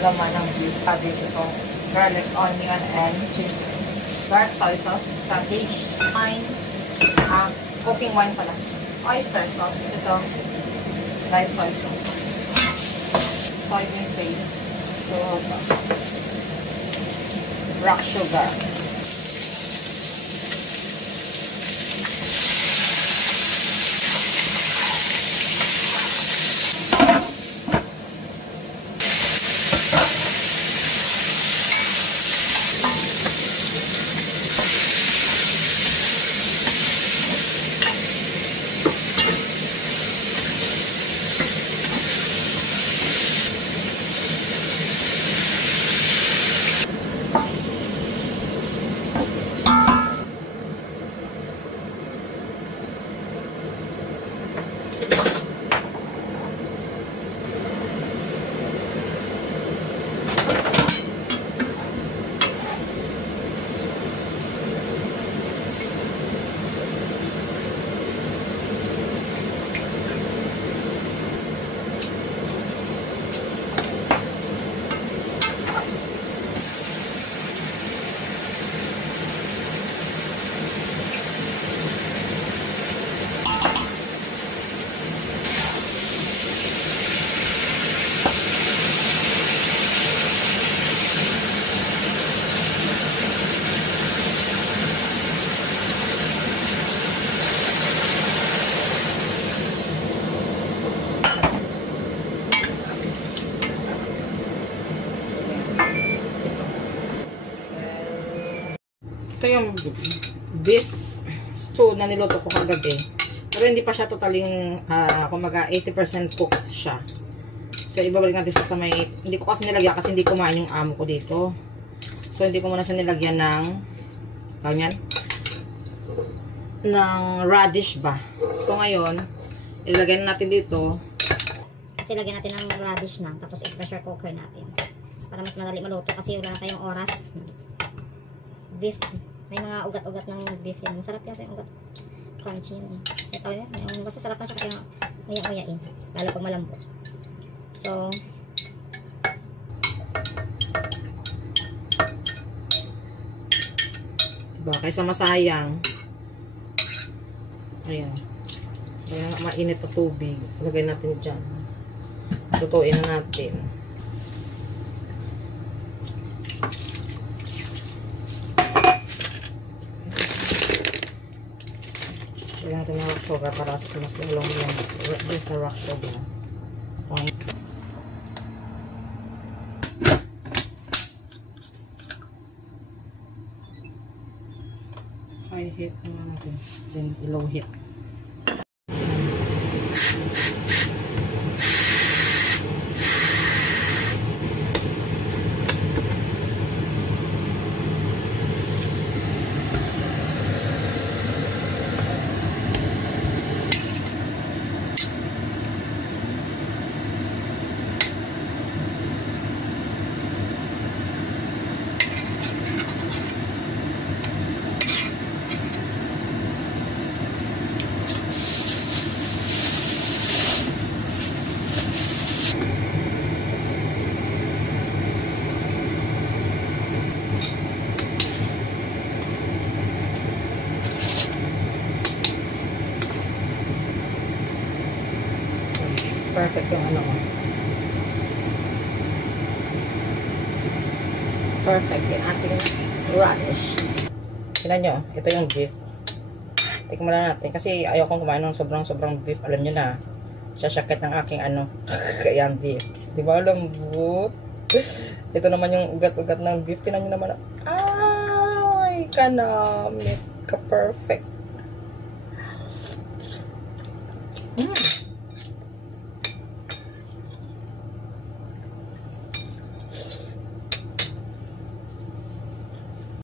laman ng beef cabbage itong garlic, onion, and chili. Dark soy sauce, cabbage, wine, cooking wine pala. Oyster sauce, ito, light soy sauce. Soybean paste, soy sauce. Rock sugar. Ito yung beef stew na niluto ko kagabi. Pero hindi pa siya totaling, kumaga 80% cooked siya. So, ibabalik natin sa may, hindi ko kasi nilagyan kasi hindi kumain yung amo ko dito. So, hindi ko muna siya nilagyan ng, ganyan, ng radish ba. So, ngayon, ilagay na natin dito. Kasi lagyan natin ng radish na, tapos i-pressure cooker natin. Para mas madali maluto kasi wala tayong oras. Beef. May mga ugat-ugat ng beef yan. Masarap yan sa yung ugat. Crunchy yan eh. Ito yan. Basta sarap na siya kaya uya-uyain. Lalo pag malambot. So, diba? Kaysa masayang. Ayan. Ayan, mainit na tubig. Lagay natin dyan. Lutuin na natin. Lagyan natin ng rock sugar para mas lalong yung this na rock sugar. Okay. High heat naman natin. Then low heat. Perfect yung ano ko. Perfect yung ating radish. Tignan nyo, ito yung beef. Tikman na natin. Kasi ayaw kong kumain ng sobrang beef. Alam nyo na, sasakit ng aking ano, kayang beef. Diba lambot? Ito naman yung ugat-ugat ng beef. Tignan nyo naman. Ay, kanamit ka perfect.